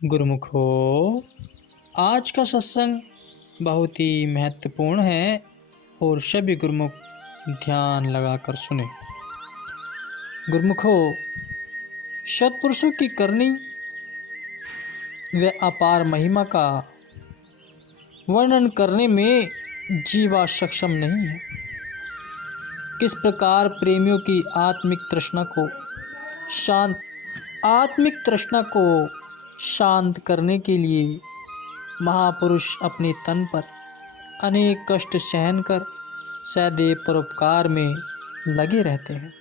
गुरुमुखो, आज का सत्संग बहुत ही महत्वपूर्ण है और सभी गुरुमुख ध्यान लगाकर सुने। गुरुमुखो, सत्पुरुषों की करनी व अपार महिमा का वर्णन करने में जीवा सक्षम नहीं है। किस प्रकार प्रेमियों की आत्मिक तृष्णा को शांत करने के लिए महापुरुष अपने तन पर अनेक कष्ट सहन कर सदैव परोपकार में लगे रहते हैं।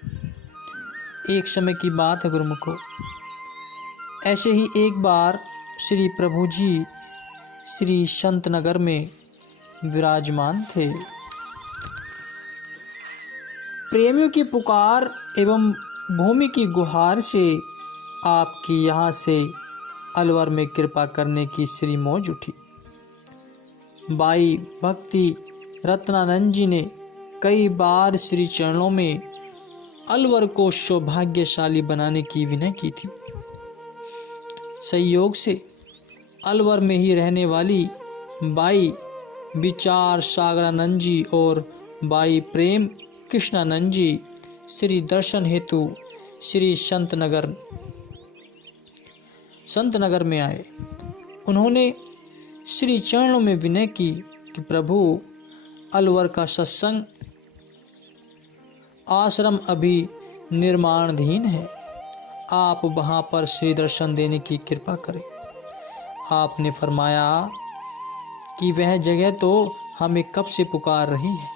एक समय की बात है गुरुमुखो, ऐसे ही एक बार श्री प्रभु जी श्री संत नगर में विराजमान थे। प्रेमियों की पुकार एवं भूमि की गुहार से आपकी यहाँ से अलवर में कृपा करने की श्री मौज उठी। बाई भक्ति रत्नानंद जी ने कई बार श्री चरणों में अलवर को सौभाग्यशाली बनाने की विनय की थी। संयोग से अलवर में ही रहने वाली बाई विचार सागरानंद जी और बाई प्रेम कृष्णानंद जी श्री दर्शन हेतु श्री संत नगर में आए। उन्होंने श्री चरणों में विनय की कि प्रभु, अलवर का सत्संग आश्रम अभी निर्माणाधीन है, आप वहाँ पर श्री दर्शन देने की कृपा करें। आपने फरमाया कि वह जगह तो हमें कब से पुकार रही है।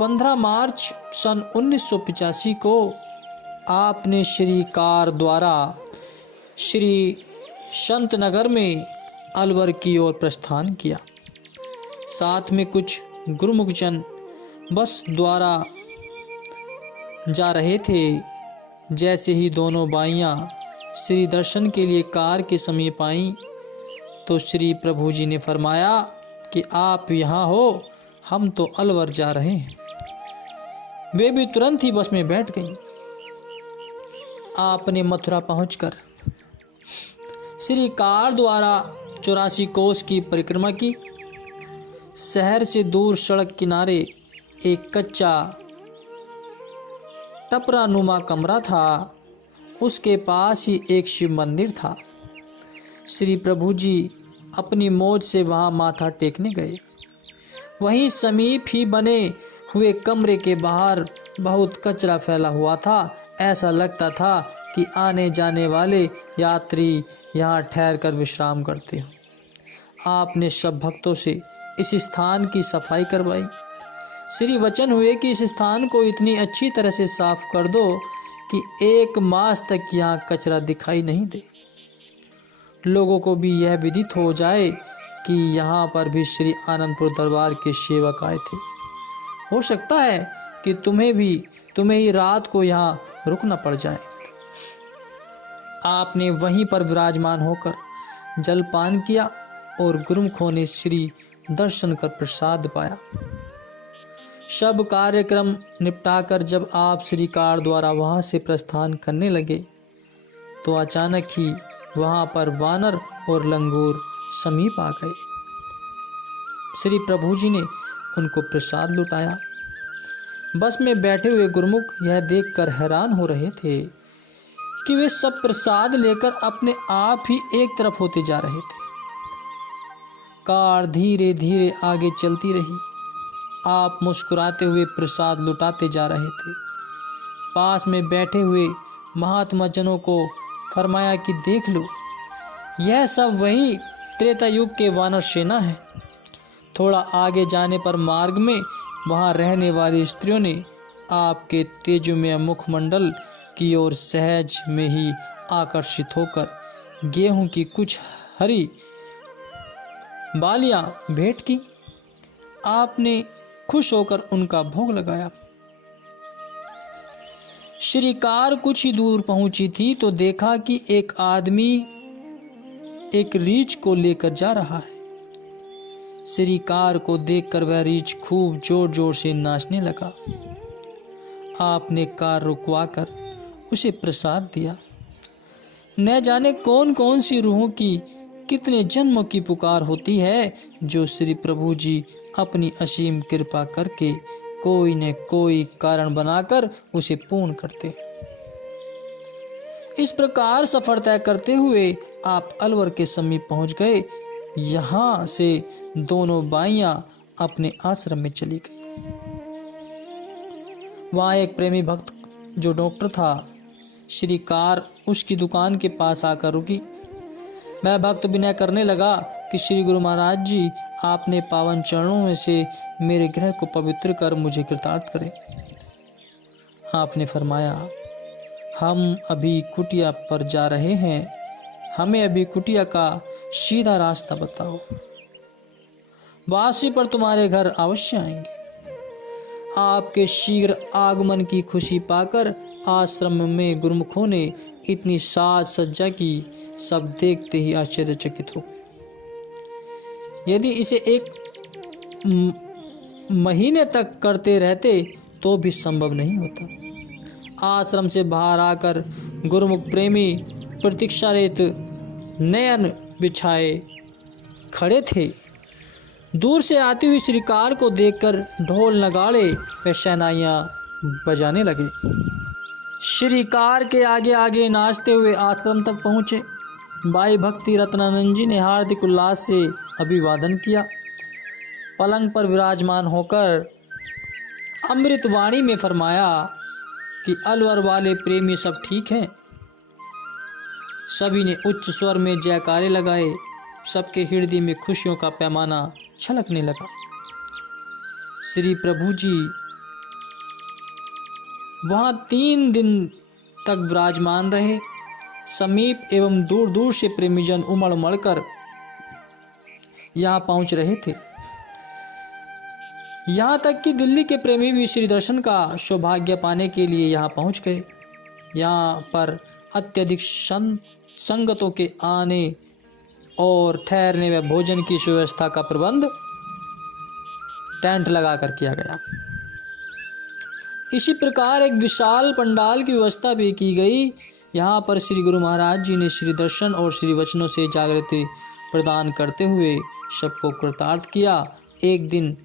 15 मार्च सन 1985 को आपने श्री कार द्वारा श्री संत नगर में अलवर की ओर प्रस्थान किया। साथ में कुछ गुरुमुखजन बस द्वारा जा रहे थे। जैसे ही दोनों बाइयाँ श्री दर्शन के लिए कार के समीप आईं तो श्री प्रभु जी ने फरमाया कि आप यहाँ हो, हम तो अलवर जा रहे हैं। वे भी तुरंत ही बस में बैठ गईं। आपने मथुरा पहुंचकर श्री कार द्वारा 84 कोस की परिक्रमा की। शहर से दूर सड़क किनारे एक कच्चा टपरानुमा कमरा था। उसके पास ही एक शिव मंदिर था। श्री प्रभु जी अपनी मौज से वहाँ माथा टेकने गए। वहीं समीप ही बने हुए कमरे के बाहर बहुत कचरा फैला हुआ था। ऐसा लगता था कि आने जाने वाले यात्री यहाँ ठहर कर विश्राम करते हो। आपने सब भक्तों से इस स्थान की सफाई करवाई। श्री वचन हुए कि इस स्थान को इतनी अच्छी तरह से साफ कर दो कि 1 मास तक यहाँ कचरा दिखाई नहीं दे। लोगों को भी यह विदित हो जाए कि यहाँ पर भी श्री आनंदपुर दरबार के सेवक आए थे। हो सकता है कि तुम्हें ही रात को यहाँ रुकना पड़ जाए। आपने वहीं पर विराजमान होकर जलपान किया और गुरुमुखों ने श्री दर्शन कर प्रसाद पाया। सब कार्यक्रम निपटाकर जब आप श्री कार द्वारा वहां से प्रस्थान करने लगे तो अचानक ही वहां पर वानर और लंगूर समीप आ गए। श्री प्रभु जी ने उनको प्रसाद लुटाया। बस में बैठे हुए गुरुमुख यह देखकर हैरान हो रहे थे कि वे सब प्रसाद लेकर अपने आप ही एक तरफ होते जा रहे थे। कार धीरे धीरे आगे चलती रही। आप मुस्कुराते हुए प्रसाद लुटाते जा रहे थे। पास में बैठे हुए महात्मा जनों को फरमाया कि देख लो, यह सब वही त्रेता युग के वानर सेना है। थोड़ा आगे जाने पर मार्ग में वहाँ रहने वाली स्त्रियों ने आपके तेजोमय मुखमंडल की ओर सहज में ही आकर्षित होकर गेहूं की कुछ हरी बालियां भेंट की। आपने खुश होकर उनका भोग लगाया। श्री कार कुछ ही दूर पहुंची थी तो देखा कि एक आदमी एक रीछ को लेकर जा रहा है। श्री कार को देखकर वह रीछ खूब जोर जोर से नाचने लगा। आपने कार रुकवाकर उसे प्रसाद दिया। न जाने कौन कौन सी रूहों की कितने जन्मों की पुकार होती है, जो श्री प्रभु जी अपनी असीम कृपा करके कोई न कोई कारण बनाकर उसे पूर्ण करते। इस प्रकार सफर तय करते हुए आप अलवर के समीप पहुंच गए। यहाँ से दोनों बाइयां अपने आश्रम में चली गई। वहाँ एक प्रेमी भक्त जो डॉक्टर था, श्री कार उसकी दुकान के पास आकर रुकी। मैं भक्त विनय करने लगा कि श्री गुरु महाराज जी, आपने पावन चरणों में से मेरे गृह को पवित्र कर मुझे कृतार्थ करें। आपने फरमाया, हम अभी कुटिया पर जा रहे हैं, हमें अभी कुटिया का सीधा रास्ता बताओ, वापसी पर तुम्हारे घर अवश्य आएंगे। आपके शीघ्र आगमन की खुशी पाकर आश्रम में गुरुमुखों ने इतनी साज सज्जा की, सब देखते ही आश्चर्यचकित हो। यदि इसे एक महीने तक करते रहते तो भी संभव नहीं होता। आश्रम से बाहर आकर गुरुमुख प्रेमी प्रतीक्षारत नयन बिछाए खड़े थे। दूर से आती हुई श्रीकार को देखकर ढोल नगाड़े व शहनाइयाँ बजाने लगे। श्रीकार के आगे आगे नाचते हुए आश्रम तक पहुँचे। बाई भक्ति रत्नानंद जी ने हार्दिक उल्लास से अभिवादन किया। पलंग पर विराजमान होकर अमृतवाणी में फरमाया कि अलवर वाले प्रेमी सब ठीक हैं। सभी ने उच्च स्वर में जयकारे लगाए। सबके हृदय में खुशियों का पैमाना छलकने लगा। श्री प्रभु जी वहाँ 3 दिन तक विराजमान रहे। समीप एवं दूर दूर से प्रेमीजन उमड़ उमड़ कर यहाँ पहुँच रहे थे। यहाँ तक कि दिल्ली के प्रेमी भी श्री दर्शन का सौभाग्य पाने के लिए यहाँ पहुँच गए। यहाँ पर अत्यधिक संगतों के आने और ठहरने व भोजन की सुव्यवस्था का प्रबंध टेंट लगाकर किया गया। इसी प्रकार एक विशाल पंडाल की व्यवस्था भी की गई। यहाँ पर श्री गुरु महाराज जी ने श्री दर्शन और श्री वचनों से जागृति प्रदान करते हुए सबको कृतार्थ किया। एक दिन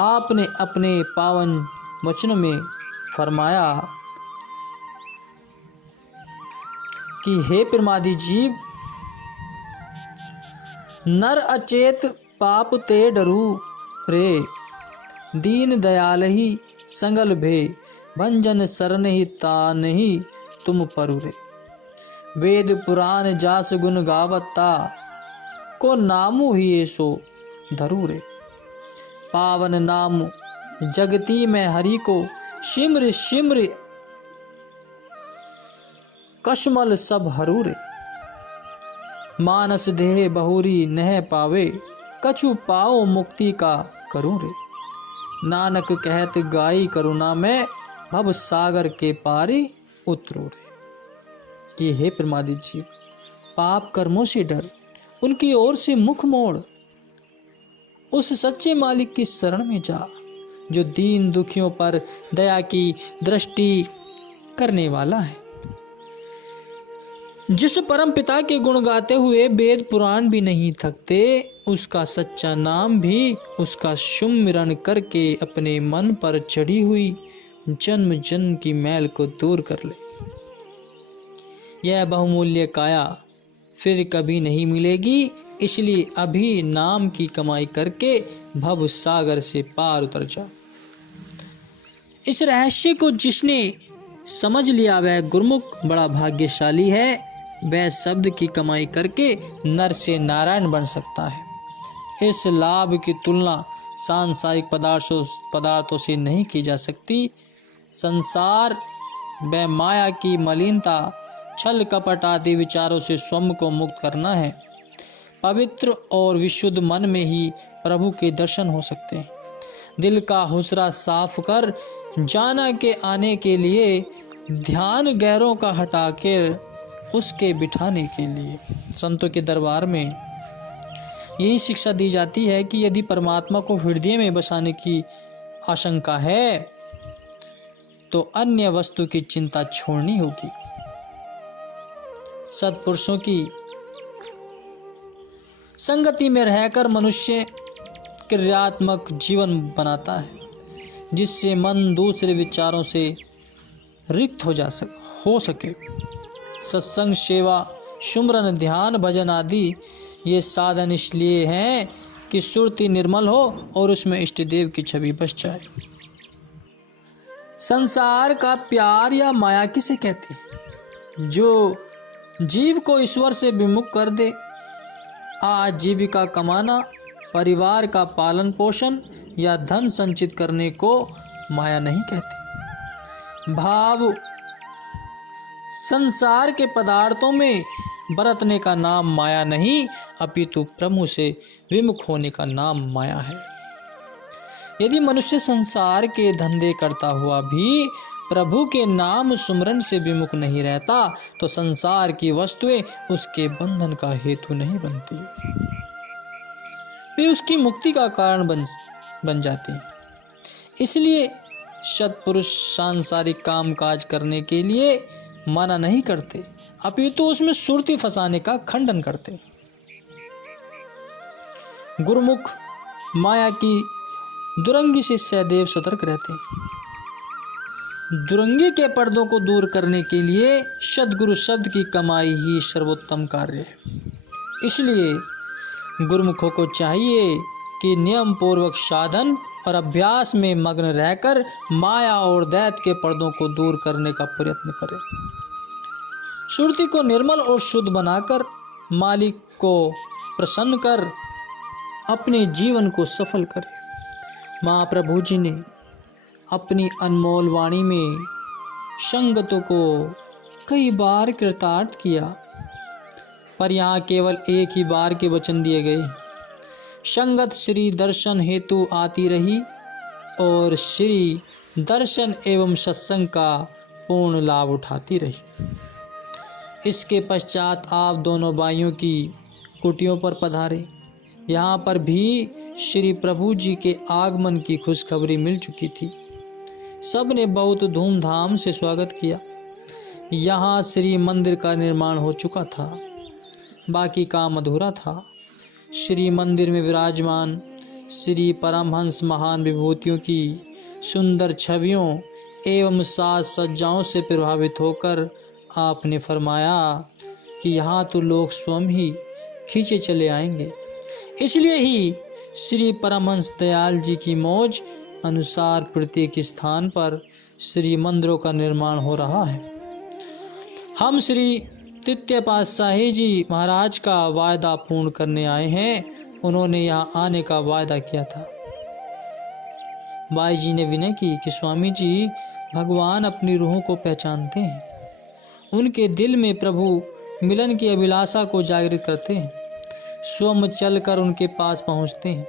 आपने अपने पावन वचनों में फरमाया कि हे प्रमादी जीव, नर अचेत पाप ते डरू रे, दीन दयाल ही संगल भे, भंजन सरन ही तान ही तुम परु रे। वेद पुराण जास गुण गावता, को नामु ही ऐसो धरू रे। पावन नाम जगती में हरि को, शिम्र शिम्र कशमल सब हरू रे। मानस देह बहुरी नह पावे, कछु पाओ मुक्ति का करूँ रे। नानक कहत गाई करुणा में, भव सागर के पारी उतरू रे। कि हे प्रमादी जीव, पाप कर्मों से डर, उनकी ओर से मुख मोड़, उस सच्चे मालिक की शरण में जा, जो दीन दुखियों पर दया की दृष्टि करने वाला है। जिस परम पिता के गुण गाते हुए वेद पुराण भी नहीं थकते, उसका सच्चा नाम भी उसका सुमिरन करके अपने मन पर चढ़ी हुई जन्म जन्म की मैल को दूर कर ले। यह बहुमूल्य काया फिर कभी नहीं मिलेगी, इसलिए अभी नाम की कमाई करके भव सागर से पार उतर जा। इस रहस्य को जिसने समझ लिया वह गुरुमुख बड़ा भाग्यशाली है। वह शब्द की कमाई करके नर से नारायण बन सकता है। इस लाभ की तुलना सांसारिक पदार्थों से नहीं की जा सकती। संसार व माया की मलिनता, छल कपट आदि विचारों से स्वयं को मुक्त करना है। पवित्र और विशुद्ध मन में ही प्रभु के दर्शन हो सकते हैं। दिल का हुसरा साफ कर जाना के आने के लिए, ध्यान गैरों का हटाकर उसके बिठाने के लिए। संतों के दरबार में यही शिक्षा दी जाती है कि यदि परमात्मा को हृदय में बसाने की आशंका है तो अन्य वस्तु की चिंता छोड़नी होगी। सत्पुरुषों की संगति में रहकर मनुष्य क्रियात्मक जीवन बनाता है, जिससे मन दूसरे विचारों से रिक्त हो सके। सत्संग, सेवा, सुमरन, ध्यान, भजन आदि ये साधन इसलिए हैं कि सुरति निर्मल हो और उसमें इष्ट देव की छवि बस जाए। संसार का प्यार या माया किसे कहते हैं? जो जीव को ईश्वर से विमुख कर दे। आजीविका कमाना, परिवार का पालन पोषण या धन संचित करने को माया नहीं कहते। भाव संसार के पदार्थों में बरतने का नाम माया नहीं, अपितु प्रभु से विमुख होने का नाम माया है। यदि मनुष्य संसार के धंधे करता हुआ भी प्रभु के नाम सुमरन से विमुख नहीं रहता, तो संसार की वस्तुएं उसके बंधन का हेतु नहीं बनती, वे उसकी मुक्ति का कारण बन जाती। इसलिए सत्पुरुष सांसारिक काम काज करने के लिए मना नहीं करते, अपितु उसमें सुरती फंसाने का खंडन करते। गुरुमुख माया की दुरंगी से सदैव सतर्क रहते। दुरंगी के पर्दों को दूर करने के लिए सद्गुरु शब्द की कमाई ही सर्वोत्तम कार्य है। इसलिए गुरुमुखों को चाहिए कि नियम पूर्वक साधन और अभ्यास में मग्न रहकर माया और दैत के पर्दों को दूर करने का प्रयत्न करें। सुरति को निर्मल और शुद्ध बनाकर मालिक को प्रसन्न कर अपने जीवन को सफल करें। महाप्रभु जी ने अपनी अनमोल वाणी में संगतों को कई बार कृतार्थ किया, पर यहाँ केवल एक ही बार के वचन दिए गए। संगत श्री दर्शन हेतु आती रही और श्री दर्शन एवं सत्संग का पूर्ण लाभ उठाती रही। इसके पश्चात आप दोनों भाइयों की कुटियों पर पधारे। यहाँ पर भी श्री प्रभु जी के आगमन की खुशखबरी मिल चुकी थी। सब ने बहुत धूमधाम से स्वागत किया। यहाँ श्री मंदिर का निर्माण हो चुका था, बाकी काम अधूरा था। श्री मंदिर में विराजमान श्री परमहंस महान विभूतियों की सुंदर छवियों एवं साज सज्जाओं से प्रभावित होकर आपने फरमाया कि यहाँ तो लोग स्वयं ही खींचे चले आएंगे। इसलिए ही श्री परमहंस दयाल जी की मौज अनुसार प्रत्येक स्थान पर श्री मंदिरों का निर्माण हो रहा है। हम श्री तृतीय पातशाही जी महाराज का वायदा पूर्ण करने आए हैं। उन्होंने यहाँ आने का वायदा किया था। बाई जी ने विनय की कि स्वामी जी, भगवान अपनी रूहों को पहचानते हैं। उनके दिल में प्रभु मिलन की अभिलाषा को जागृत करते हैं। स्वयं चलकर उनके पास पहुँचते हैं।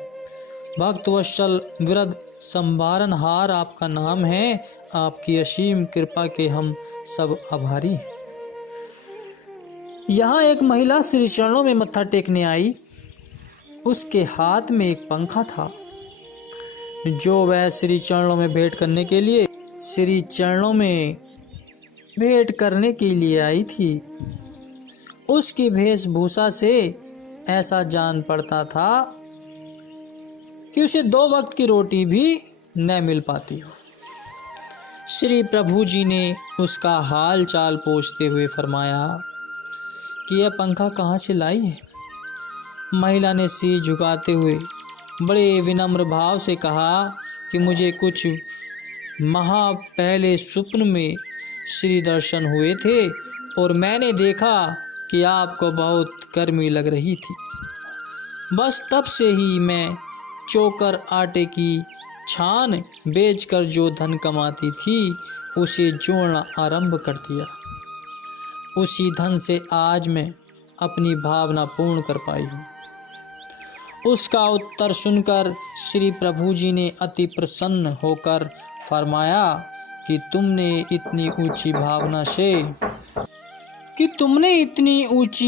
भक्तवत्सल विरध संभारनहार आपका नाम है। आपकी असीम कृपा के हम सब आभारी हैं। यहाँ एक महिला श्री चरणों में मत्था टेकने आई। उसके हाथ में एक पंखा था जो वह श्री चरणों में भेंट करने के लिए आई थी। उसकी वेशभूषा से ऐसा जान पड़ता था कि उसे 2 वक्त की रोटी भी न मिल पाती हो। श्री प्रभु जी ने उसका हाल चाल पूछते हुए फरमाया कि यह पंखा कहाँ से लाई है। महिला ने सिर झुकाते हुए बड़े विनम्र भाव से कहा कि मुझे कुछ माह पहले स्वप्न में श्री दर्शन हुए थे और मैंने देखा कि आपको बहुत गर्मी लग रही थी। बस तब से ही मैं चोकर आटे की छान बेचकर जो धन कमाती थी उसे जोड़ना आरंभ कर दिया। उसी धन से आज मैं अपनी भावना पूर्ण कर पाई हूँ। उसका उत्तर सुनकर श्री प्रभु जी ने अति प्रसन्न होकर फरमाया कि तुमने इतनी ऊंची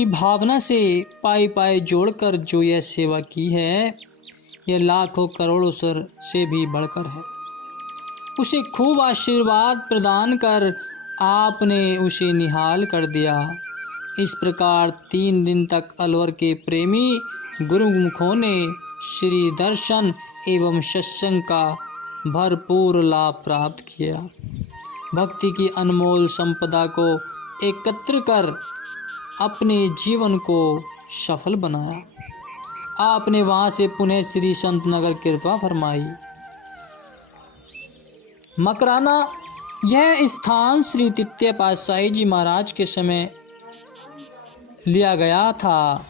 भावना से पाई जोड़कर जो यह सेवा की है, यह लाखों करोड़ों से भी बढ़कर है। उसे खूब आशीर्वाद प्रदान कर आपने उसे निहाल कर दिया। इस प्रकार 3 दिन तक अलवर के प्रेमी गुरुमुखों ने श्री दर्शन एवं सत्संग का भरपूर लाभ प्राप्त किया। भक्ति की अनमोल संपदा को एकत्र कर अपने जीवन को सफल बनाया। आपने वहाँ से पुनः श्री संत नगर कृपा फरमाई। मकराना, यह स्थान श्री तृतीय पातशाही जी महाराज के समय लिया गया था।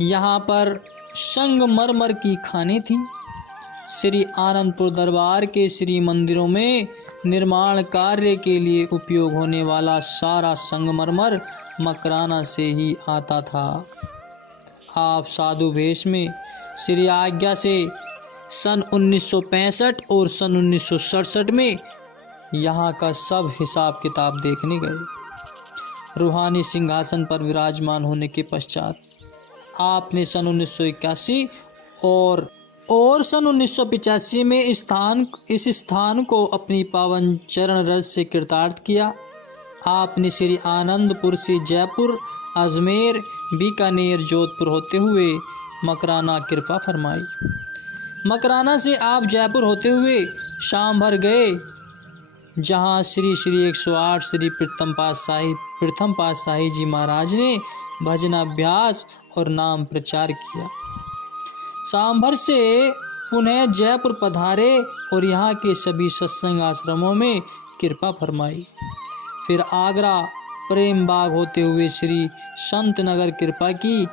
यहाँ पर संगमरमर की खानें थीं। श्री आनंदपुर दरबार के श्री मंदिरों में निर्माण कार्य के लिए उपयोग होने वाला सारा संगमरमर मकराना से ही आता था। आप साधु वेश में श्री आज्ञा से सन 1965 और सन 1967 में यहाँ का सब हिसाब किताब देखने गए। रूहानी सिंहासन पर विराजमान होने के पश्चात आपने सन 1981 और सन 1985 में इस स्थान को अपनी पावन चरण रज से कृतार्थ किया। आपने श्री आनंदपुर से जयपुर, अजमेर, बीकानेर, जोधपुर होते हुए मकराना कृपा फरमाई। मकराना से आप जयपुर होते हुए शामभर गए, जहाँ श्री 108 श्री प्रथम पातशाही जी महाराज ने भजनाभ्यास और नाम प्रचार किया। सांभर से पुनः जयपुर पधारे और यहाँ के सभी सत्संग आश्रमों में कृपा फरमाई। फिर आगरा प्रेम बाग होते हुए श्री संत नगर कृपा की।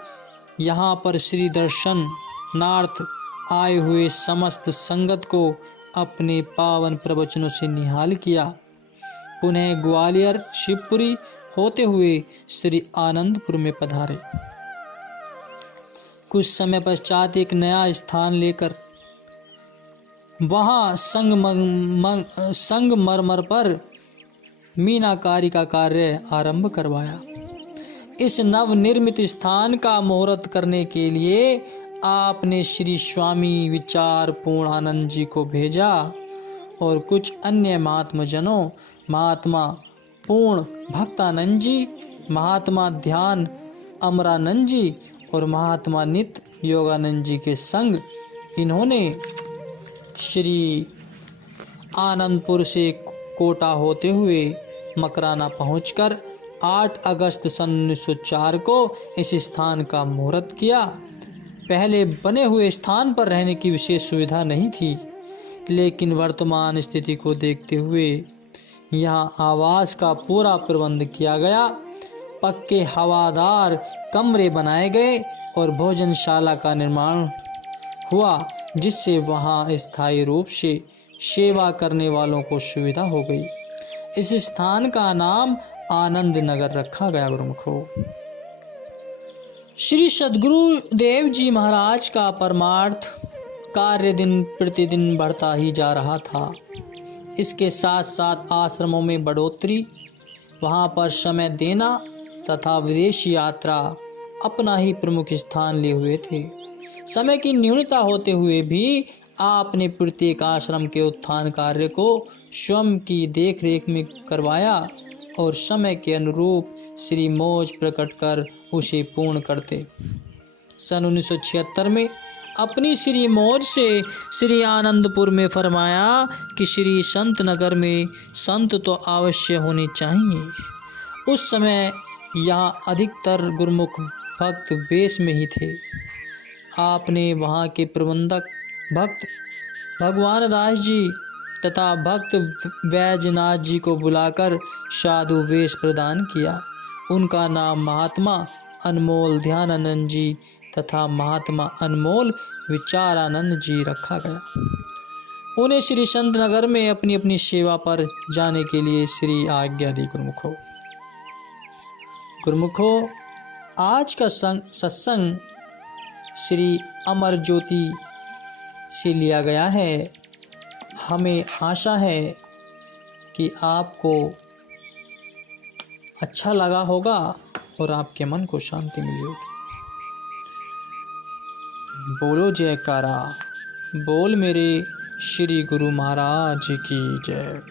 यहाँ पर श्री दर्शन नार्थ आए हुए समस्त संगत को अपने पावन प्रवचनों से निहाल किया। पुनः ग्वालियर शिवपुरी होते हुए श्री आनंदपुर में पधारे। कुछ समय पश्चात एक नया स्थान लेकर वहाँ संगमरमर पर मीनाकारी का कार्य आरंभ करवाया। इस नवनिर्मित स्थान का मुहूर्त करने के लिए आपने श्री स्वामी विचार पूर्णानंद जी को भेजा और कुछ अन्य महात्माजनों, महात्मा पूर्ण भक्तानंद जी, महात्मा ध्यान अमरानंद जी और महात्मा नित्य योगानंद जी के संग इन्होंने श्री आनंदपुर से कोटा होते हुए मकराना पहुंचकर 8 अगस्त सन 1904 को इस स्थान का मुहूर्त किया। पहले बने हुए स्थान पर रहने की विशेष सुविधा नहीं थी, लेकिन वर्तमान स्थिति को देखते हुए यहाँ आवास का पूरा प्रबंध किया गया। पक्के हवादार कमरे बनाए गए और भोजनशाला का निर्माण हुआ, जिससे वहाँ स्थायी रूप से सेवा करने वालों को सुविधा हो गई। इस स्थान का नाम आनंद नगर रखा गया। गुरुमुखो, श्री सद्गुरु देव जी महाराज का परमार्थ कार्य दिन प्रतिदिन बढ़ता ही जा रहा था। इसके साथ साथ आश्रमों में बढ़ोतरी, वहाँ पर समय देना तथा विदेश यात्रा अपना ही प्रमुख स्थान लिए हुए थे। समय की न्यूनता होते हुए भी आपने प्रत्येक आश्रम के उत्थान कार्य को स्वयं की देखरेख में करवाया और समय के अनुरूप श्री मौज प्रकट कर उसे पूर्ण करते। सन 1976 में अपनी श्री मौज से श्री आनंदपुर में फरमाया कि श्री संत नगर में संत तो अवश्य होने चाहिए। उस समय यहाँ अधिकतर गुरुमुख भक्त वेश में ही थे। आपने वहाँ के प्रबंधक भक्त भगवान दास जी तथा भक्त वैजनाथ जी को बुलाकर साधु वेश प्रदान किया। उनका नाम महात्मा अनमोल ध्यानानंद जी तथा महात्मा अनमोल विचारानंद जी रखा गया। उन्हें श्री संत नगर में अपनी अपनी सेवा पर जाने के लिए श्री आज्ञा दी। गुरुमुखो, आज का सत्संग श्री अमर ज्योति से लिया गया है। हमें आशा है कि आपको अच्छा लगा होगा और आपके मन को शांति मिली होगी। बोलो जयकारा, बोल मेरे श्री गुरु महाराज की जय।